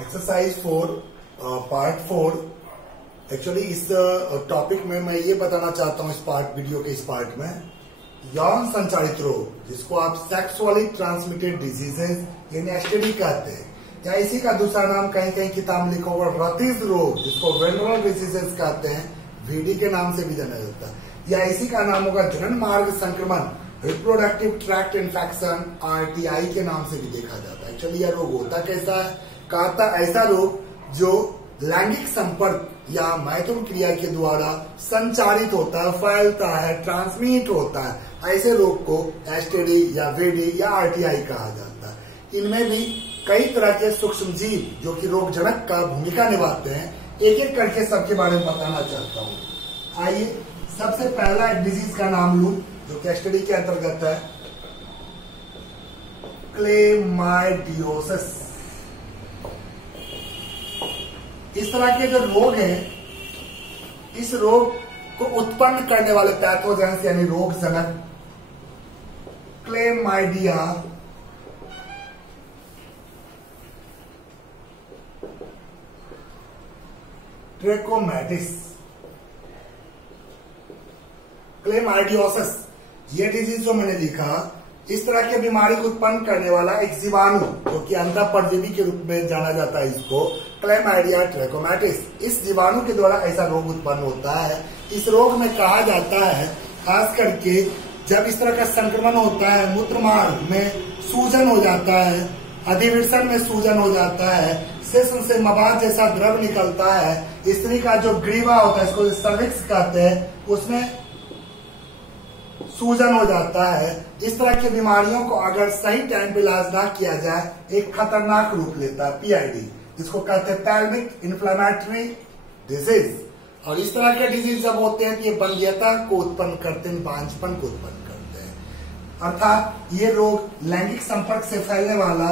Exercise 4 part 4। Actually इस topic में मैं ये बताना चाहता हूँ वीडियो के इस पार्ट में यौन संचारित रोग, जिसको आप सेक्सुअली ट्रांसमिटेड डिजीजेज यानी एसटीडी कहते हैं, या इसी का दूसरा नाम कहीं कहीं किताब में लिखा हुआ रतिज रोग, जिसको वेनरल डिजीजेज कहते हैं, वीडी के नाम से भी जाना जाता है, या इसी का नाम होगा जनन मार्ग संक्रमण, रिप्रोडक्टिव ट्रैक्ट इन्फेक्शन, आरटीआई के नाम से भी देखा जाता है। एक्चुअली यह रोग होता कैसा है? कहता ऐसा रोग जो लैंगिक संपर्क या मैथुन क्रिया के द्वारा संचारित होता है, फैलता है, ट्रांसमिट होता है। ऐसे रोग को एसटीडी या वीडी या आरटीआई कहा जाता है। इनमें भी कई तरह के सूक्ष्म जीव जो कि रोगजनक का भूमिका निभाते हैं, एक एक करके सबके बारे में बताना चाहता हूँ। आइए सबसे पहला एक डिजीज का नाम लूं जो कि एसटीडी के अंतर्गत है, क्लेमाइडियोसिस। इस तरह के जो रोग हैं, इस रोग को उत्पन्न करने वाले पैथोजेंस यानी रोगजनक क्लेमाइडिया ट्रैकोमैटिस, क्लेमाइडियोसिस, ये डिजीज जो मैंने लिखा, इस तरह की बीमारी को उत्पन्न करने वाला एक जीवाणु जो कि अंतः परजीवी के रूप में जाना जाता है, इसको क्लेमाइडिया ट्रैकोमैटिस। इस जीवाणु के द्वारा ऐसा रोग उत्पन्न होता है। इस रोग में कहा जाता है खास करके जब इस तरह का संक्रमण होता है, मूत्र मार्ग में सूजन हो जाता है, अधिविषण में सूजन हो जाता है, शिश्न से मवाद जैसा द्रव निकलता है, स्त्री का जो ग्रीवा होता है, इसको सर्विक्स कहते हैं, उसमें सूजन हो जाता है। इस तरह की बीमारियों को अगर सही टाइम पे इलाज ना किया जाए, एक खतरनाक रूप लेता है, पीआईडी, जिसको कहते हैं पैल्विक इन्फ्लेमेटरी डिजीज। और इस तरह के डिजीज जब होते हैं कि ये वंध्यता को उत्पन्न करते हैं, बांझपन को उत्पन्न करते हैं। अर्थात ये रोग लैंगिक संपर्क से फैलने वाला,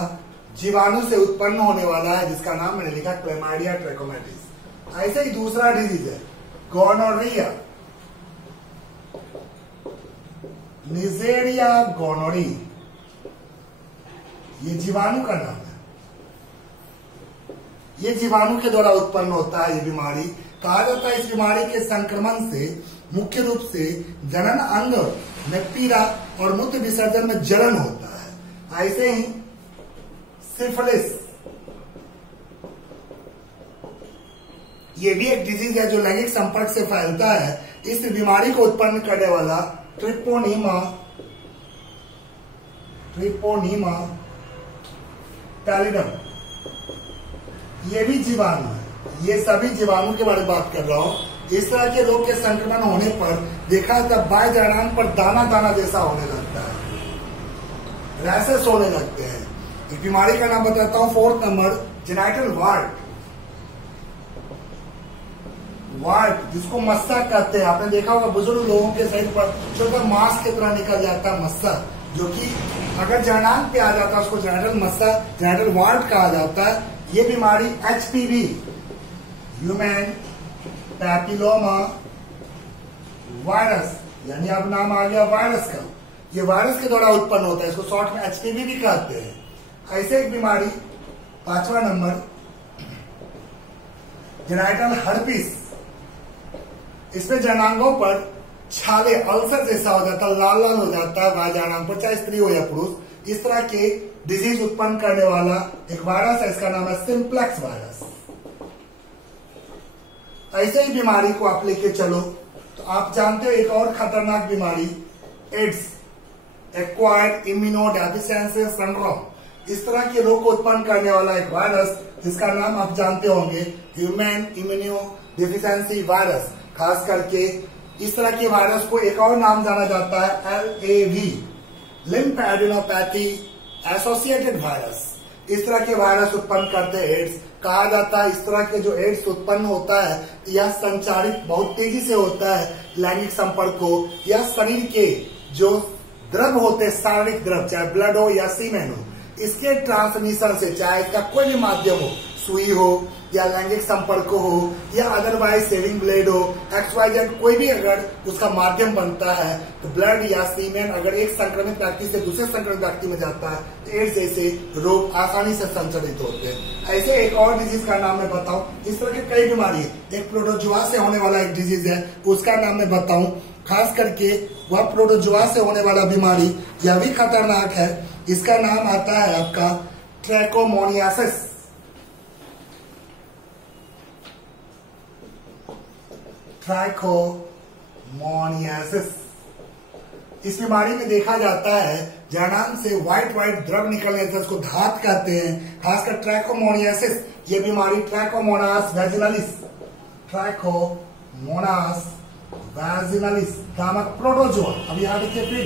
जीवाणु से उत्पन्न होने वाला है, जिसका नाम मैंने लिखा क्लेमाइडिया ट्रैकोमैटिस। ऐसे ही दूसरा डिजीज है गोनोरिया, निजेरिया गोनोरी, ये जीवाणु का नाम है। ये जीवाणु के द्वारा उत्पन्न होता है। ये बीमारी कहा जाता है इस बीमारी के संक्रमण से मुख्य रूप से जनन अंग में पीड़ा और मूत्र विसर्जन में जलन होता है। ऐसे ही सिफिलिस, ये भी एक डिजीज है जो लैंगिक संपर्क से फैलता है। इस बीमारी को उत्पन्न करने वाला ट्रिपोनीमा पैलिडम, ये भी जीवाणु है। ये सभी जीवाणु के बारे में बात कर रहा हूं। इस तरह के रोग के संक्रमण होने पर देखा जाता है बाह्य जड़ांग पर दाना दाना जैसा होने लगता है, रैसेस होने लगते हैं। इस बीमारी का नाम बताता हूं। 4th नंबर जेनाइटल वार्ट, जिसको मस्सा कहते हैं। आपने देखा होगा बुजुर्ग लोगों के शरीर पर छोटा मांस की तरह निकल जाता है मस्सा, जो कि अगर जड़ांग पे आ जाता है उसको जेनाइटल मस्सा, जेनाइटल वार्ट कहा जाता है। ये बीमारी एचपीवी, ह्यूमन पैपिलोमा वायरस, यानी अब नाम आ गया वायरस का, ये वायरस के द्वारा उत्पन्न होता है। इसको शॉर्ट में एचपीवी भी कहते हैं। ऐसे एक बीमारी 5वां नंबर जेनाइटल हर्पिस, इसमें जनांगों पर छाले, अल्सर जैसा हो जाता है, लाल लाल हो जाता है वाजानांग पर, चाहे स्त्री हो या पुरुष। इस तरह के डिजीज उत्पन्न करने वाला एक वायरस है, इसका नाम है सिंप्लेक्स वायरस। ऐसे ही बीमारी को आप लेके चलो तो आप जानते हो एक और खतरनाक बीमारी एड्स, एक्वायर्ड इम्यूनोडेफिशिएंसी सिंड्रोम। इस तरह के रोग को उत्पन्न करने वाला एक वायरस, जिसका नाम आप जानते होंगे ह्यूमन इम्यूनोडेफिशिएंसी वायरस। खास करके इस तरह के वायरस को एक और नाम जाना जाता है LAV, लिम्फेडेनोपैथी एसोसिएटेड वायरस। इस तरह के वायरस उत्पन्न करते हैं एड्स। कहा जाता है इस तरह के जो एड्स उत्पन्न होता है, यह संचारित बहुत तेजी से होता है लैंगिक संपर्क को, या शरीर के जो द्रव होते हैं, शारीरिक द्रव, चाहे ब्लड हो या सीमेन हो, इसके ट्रांसमिशन से, चाहे इसका कोई भी माध्यम हो, सुई हो या लैंगिक संपर्क हो या अदरवाइज सेविंग ब्लेड हो, XYZ कोई भी अगर उसका माध्यम बनता है तो ब्लड या सीमेन अगर एक संक्रमित व्यक्ति से दूसरे संक्रमित व्यक्ति में जाता है तो एड्स जैसे रोग आसानी से संचरित होते हैं। ऐसे एक और डिजीज का नाम मैं बताऊं, इस तरह की कई बीमारी है। एक प्रोटोजुआ से होने वाला एक डिजीज है, उसका नाम मैं बताऊं, खास करके वह प्रोटोजुआ से होने वाला बीमारी यह भी खतरनाक है। इसका नाम आता है आपका ट्रैकोमोनियासिस। ट्रैकोमोनियासिस इस बीमारी में देखा जाता है जनान से व्हाइट द्रव निकलने से उसको धात कहते हैं। खासकर ट्रैकोमोनियासिस ये बीमारी ट्रैकोमोनास वैजिनालिस, ट्रैकोमोनास वैजिनालिस नामक प्रोटोजुआ, अब यहाँ देखिए फिर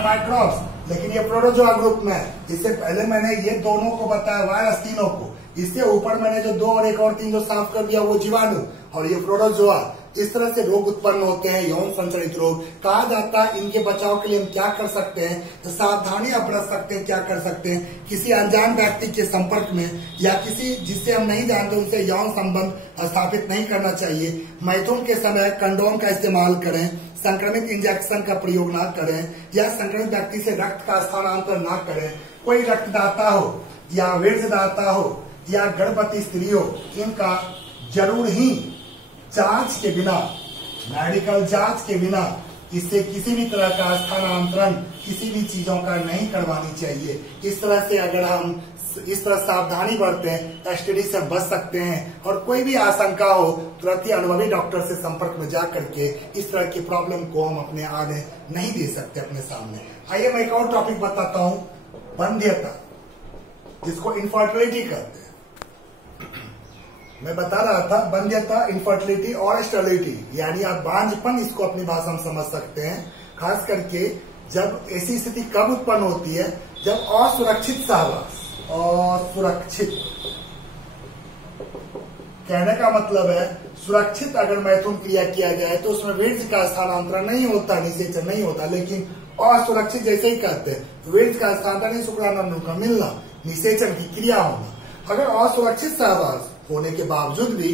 माइक्रोब्स, लेकिन ये प्रोटोजुआ ग्रुप में है। इससे पहले मैंने ये दोनों को बताया, वायरस तीनों को। इससे ऊपर मैंने जो 2 और 1 और 3 जो साफ कर दिया वो जीवाणु और ये प्रोटोजुआ। इस तरह से रोग उत्पन्न होते हैं, यौन संचरित रोग कहा जाता है। इनके बचाव के लिए हम क्या कर सकते हैं, तो सावधानियां बरत सकते हैं। क्या कर सकते हैं, किसी अनजान व्यक्ति के संपर्क में या किसी जिससे हम नहीं जानते उनसे यौन संबंध स्थापित नहीं करना चाहिए। मैथुन के समय कंडोम का इस्तेमाल करें, संक्रमित इंजेक्शन का प्रयोग ना करें या संक्रमित व्यक्ति से रक्त का स्थानांतरण ना करें। कोई रक्तदाता हो या वीर्यदाता हो या गर्भवती स्त्री हो, इनका जरूर ही जांच के बिना, मेडिकल जांच के बिना इससे किसी भी तरह का स्थानांतरण किसी भी चीजों का नहीं करवानी चाहिए। इस तरह से अगर हम इस तरह सावधानी बरतें हैं, एसटीडी से बच सकते हैं। और कोई भी आशंका हो तुरंत ही अनुभवी डॉक्टर से संपर्क में जा करके इस तरह की प्रॉब्लम को हम अपने आने नहीं दे सकते अपने सामने। आइए मैं एक और टॉपिक बताता हूँ, वंध्यता, जिसको इनफर्टिलिटी कहते हैं। मैं बता रहा था वंध्यता, इनफर्टिलिटी और स्टेरिलिटी, यानी आप बांझपन, इसको अपनी भाषा में समझ सकते हैं। खास करके जब ऐसी स्थिति कब उत्पन्न होती है, जब असुरक्षित सहवास, असुरक्षित कहने का मतलब है सुरक्षित अगर मैथुन क्रिया किया जाए तो उसमें वीर्य का स्थानांतरण नहीं होता, निषेचन नहीं होता। लेकिन असुरक्षित जैसे ही कहते हैं, वीर्य का स्थानांतरण, शुक्राणु का मिलना, निषेचन की क्रिया होना। अगर असुरक्षित सहवास होने के बावजूद भी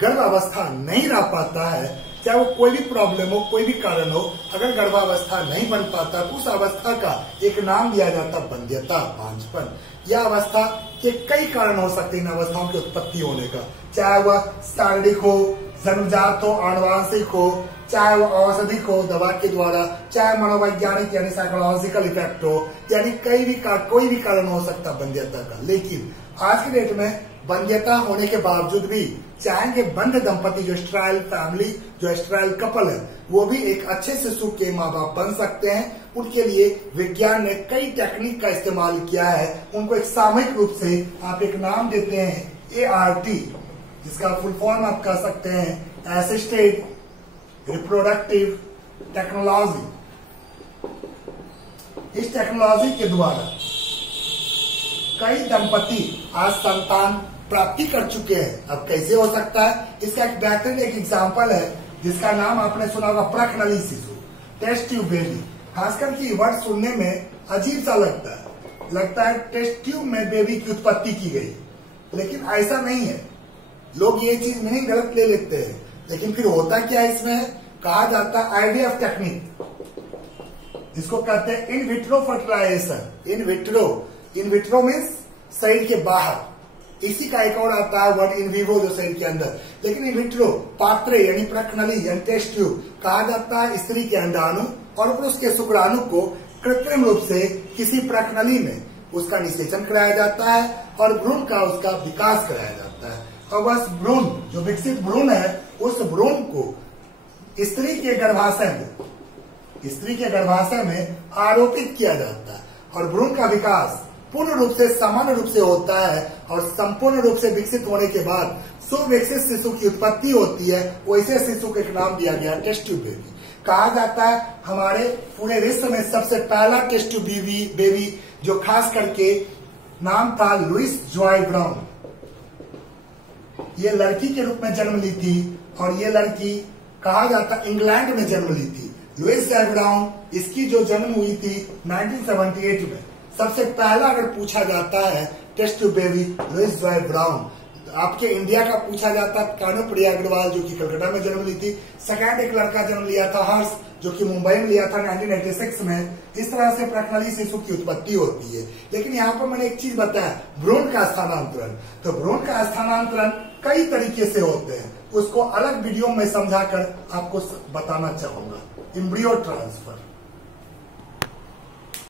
गर्भावस्था नहीं रह पाता है, चाहे वो कोई भी प्रॉब्लम हो, कोई भी कारण हो, अगर गर्भावस्था नहीं बन पाता तो उस अवस्था का एक नाम दिया जाता वंध्यता, बांझपन। यह अवस्था के कई कारण हो सकते हैं इन अवस्थाओं की उत्पत्ति होने का, चाहे वह शारीरिक हो, जन्मजात हो, आनुवांशिक हो, चाहे वो औषधिक हो दवा के द्वारा, चाहे मनोवैज्ञानिक यानी साइकोलॉजिकल इफेक्ट हो, यानी कोई भी कारण हो सकता वंध्यता का। लेकिन आज के डेट में वंध्यता होने के बावजूद भी चाहेंगे बंध दंपति, जो स्ट्राइल फैमिली, जो स्ट्राइल कपल है, वो भी एक अच्छे शिशु के माँ बाप बन सकते हैं। उनके लिए विज्ञान ने कई टेक्निक का इस्तेमाल किया है। उनको एक सामूहिक रूप से आप एक नाम देते हैं ART, जिसका फुल फॉर्म आप कह सकते हैं असिस्टेड रिप्रोडक्टिव टेक्नोलॉजी। इस टेक्नोलॉजी के द्वारा कई दंपति आज संतान प्राप्ति कर चुके हैं। अब कैसे हो सकता है, इसका एक बेहतरीन एक एग्जाम्पल है जिसका नाम आपने सुना होगा, प्रखनली शिशु, टेस्ट ट्यूब बेबी। खासकर की वर्ड सुनने में अजीब सा लगता है टेस्ट ट्यूब में बेबी की उत्पत्ति की गई, लेकिन ऐसा नहीं है। लोग ये चीज मीनिंग गलत ले लेते हैं। लेकिन फिर होता क्या है, इसमें कहा जाता है IVF टेक्निक, जिसको कहते हैं in vitro fertilisation. In vitro means शरीर के बाहर। इसी का एक और आता है वर्ड इन विवो, जो शरीर के अंदर। लेकिन इन विट्रो पात्रे यानी प्रखनली यानी टेस्ट ट्यूब कहा जाता है स्त्री के अंडाणु और पुरुष के शुक्राणु को कृत्रिम रूप से किसी प्रखनली में उसका निषेचन कराया जाता है और भ्रूण का उसका विकास कराया जाता है। और बस भ्रूण, जो विकसित भ्रूण है, उस भ्रूण को स्त्री के गर्भाशय में आरोपित किया जाता है और भ्रूण का विकास पूर्ण रूप से सामान्य रूप से होता है और संपूर्ण रूप से विकसित होने के बाद सुविकसित शिशु की उत्पत्ति होती है। वैसे शिशु को एक नाम दिया गया टेस्ट ट्यूब बेबी। कहा जाता है हमारे पूरे विश्व में सबसे पहला टेस्ट ट्यूब बेबी जो खास करके नाम था लुइस जॉय ब्राउन। ये लड़की के रूप में जन्म ली थी और ये लड़की कहा जाता इंग्लैंड में जन्म ली थी। लुइस जॉय ब्राउन, इसकी जो जन्म हुई थी 1978 में। सबसे पहला अगर पूछा जाता है test tube baby Louise Joy Brown. आपके इंडिया का पूछा जाता है कानुप्रिया अग्रवाल जो कि कलकत्ता में जन्म ली थी। सेकंड एक लड़का जन्म लिया था हर्ष जो कि मुंबई में लिया था 1996 में। इस तरह से प्रखनली शिशु की उत्पत्ति होती है। लेकिन यहाँ पर मैंने एक चीज बताया, भ्रूण का स्थानांतरण। तो भ्रूण का स्थानांतरण कई तरीके से होते हैं, उसको अलग वीडियो में समझाकर आपको बताना चाहूंगा। Embryo transfer